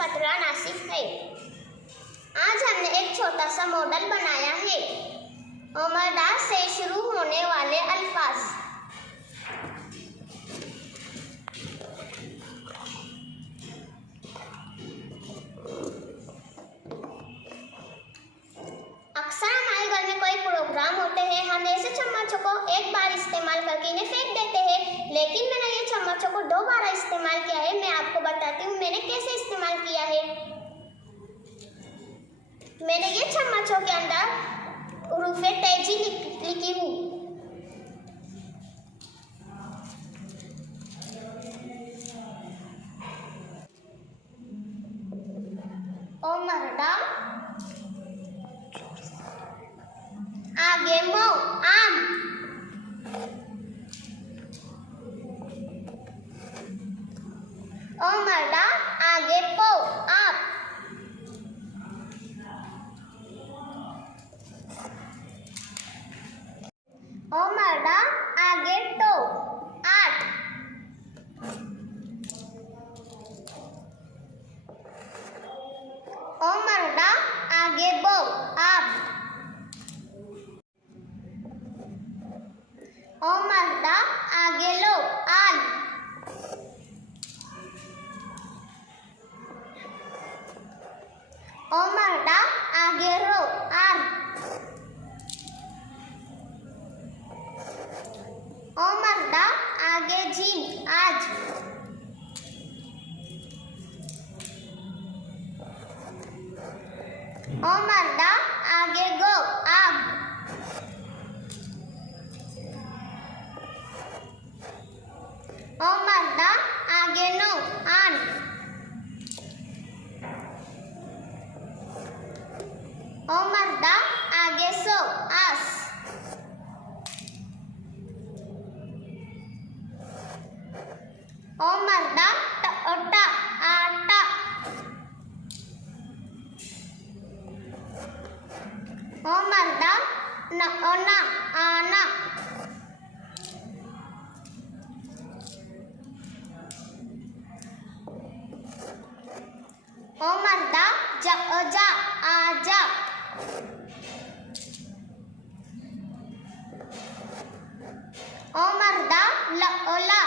कटरा नासिक है। आज हमने एक छोटा सा मॉडल बनाया है। उमरदा से शुरू होने वाले अल्फाज। अक्सर हमारे घर में कोई प्रोग्राम होते हैं, हम ऐसे चम्मचों को एक बार इस्तेमाल करके इन्हें फेंक देते हैं, लेकिन मैंने ये चम्मचों को 2 बार इस्तेमाल किया है। मैं आपको बताती हूँ मैंने कैसे इस्तेमाल किया है। मैंने ये चम्मचों के अंदर हुरूफ़े तेजी लिखी हूँ। उमरदा, आगे मो आम, उमरदा आगे पो आप, उमरदा आगे टो आठ, उमरदा आगे बो आप, उमरदा आगे लो आल, उमरदा आगे रो आर, उमरदा आगे जीन आज, उमरदा आगे गो आग, उमरदा आगे नो आन, उमरदा आगे सो आस, उमरदा टा आटा, उमरदा ना आना, उमरदा जा आजा, उमरदा ला